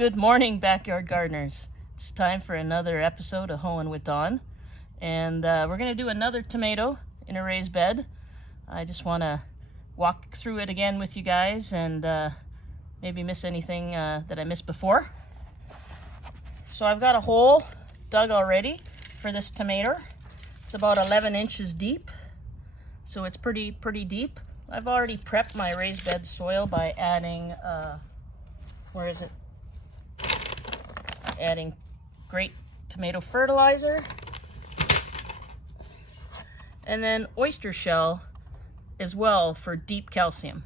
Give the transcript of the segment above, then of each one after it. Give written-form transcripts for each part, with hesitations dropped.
Good morning, backyard gardeners. It's time for another episode of Hoe'ing with Dawn, and we're going to do another tomato in a raised bed. I just want to walk through it again with you guys and maybe miss anything that I missed before. So I've got a hole dug already for this tomato. It's about 11 inches deep, so it's pretty deep. I've already prepped my raised bed soil by adding, adding great tomato fertilizer, and then oyster shell as well for deep calcium.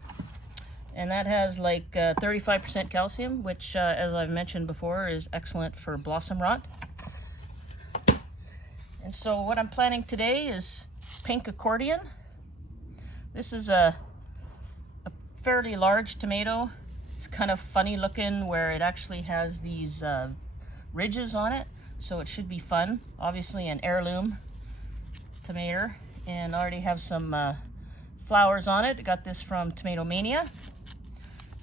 And that has like 35% calcium, which as I've mentioned before is excellent for blossom rot. And so what I'm planting today is Pink Accordion. This is a fairly large tomato. It's kind of funny looking where it actually has these ridges on it, so it should be fun. Obviously an heirloom tomato, and already have some flowers on it. I got this from Tomato Mania.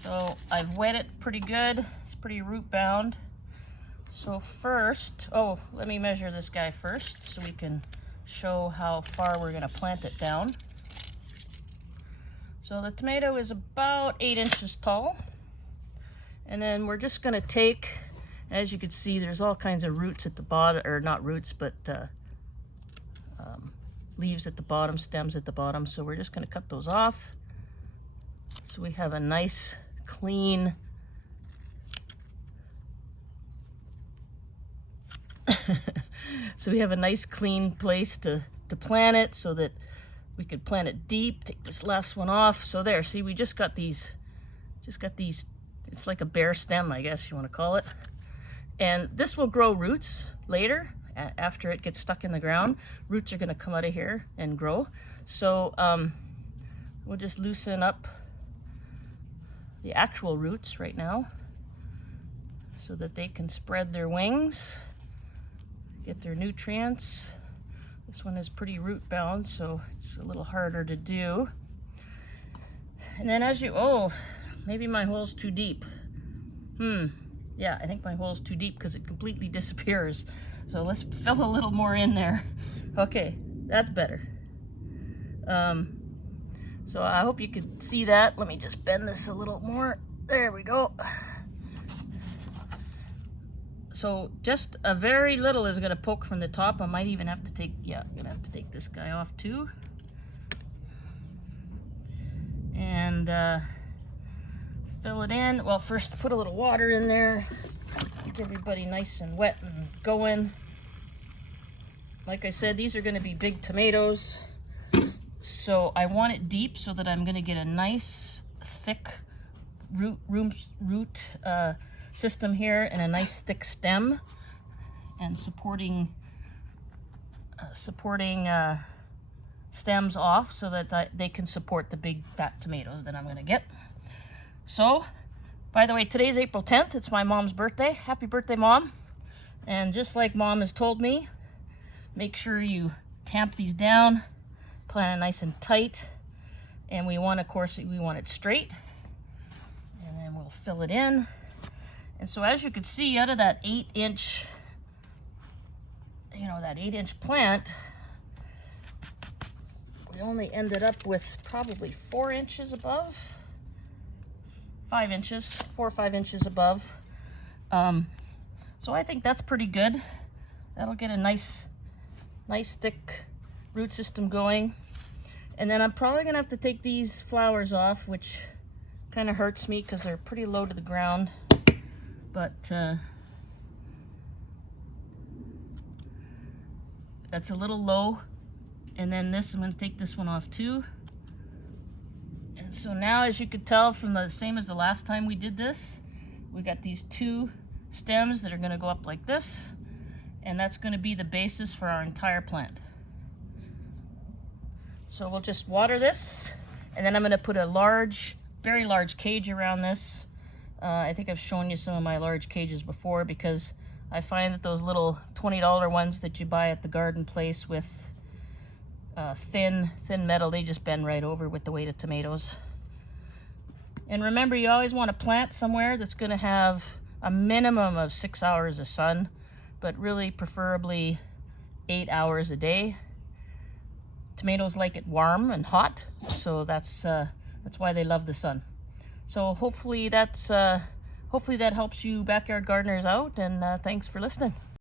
So I've wet it pretty good. It's pretty root bound. So first, let me measure this guy first so we can show how far we're going to plant it down. So the tomato is about 8 inches tall. And then we're just going to take, as you can see, there's all kinds of roots at the bottom, or not roots, but leaves at the bottom, stems at the bottom. So we're just going to cut those off. So we have a nice, clean, place to plant it, so that we could plant it deep. Take this last one off. So there, see, we just got these, it's like a bare stem, I guess you want to call it. And this will grow roots later, after it gets stuck in the ground. Roots are going to come out of here and grow. So we'll just loosen up the actual roots right now so that they can spread their wings, get their nutrients. This one is pretty root bound, so it's a little harder to do. And then maybe my hole's too deep. Yeah, I think my hole's too deep because it completely disappears. So let's fill a little more in there. Okay, that's better. So I hope you could see that. Let me just bend this a little more. There we go. So just a very little is going to poke from the top. I might even have to take, I'm going to have to take this guy off too. And fill it in. Well, first put a little water in there. Get everybody nice and wet and going. Like I said, these are going to be big tomatoes. So I want it deep so that I'm going to get a nice thick root system here, and a nice thick stem, and supporting stems off so that they can support the big fat tomatoes that I'm going to get. So, by the way, today's April 10th. It's my mom's birthday. Happy birthday, Mom. And just like Mom has told me, make sure you tamp these down, plant it nice and tight, and we want it straight, and then we'll fill it in. And so as you can see, out of that 8-inch, that 8-inch plant, we only ended up with probably 4 inches above, 5 inches, 4 or 5 inches above. So I think that's pretty good. That'll get a nice thick root system going. And then I'm probably gonna have to take these flowers off, which kind of hurts me because they're pretty low to the ground. But that's a little low. And then I'm going to take this one off too. And so now, as you could tell from the same as the last time we did this, we got these 2 stems that are going to go up like this, and that's going to be the basis for our entire plant. So we'll just water this, and then I'm going to put a very large cage around this. I think I've shown you some of my large cages before, because I find that those little $20 ones that you buy at the garden place with thin metal, they just bend right over with the weight of tomatoes. And remember, you always want to plant somewhere that's going to have a minimum of 6 hours of sun, but really preferably 8 hours a day. Tomatoes like it warm and hot, so that's why they love the sun. So hopefully that helps you backyard gardeners out, and thanks for listening.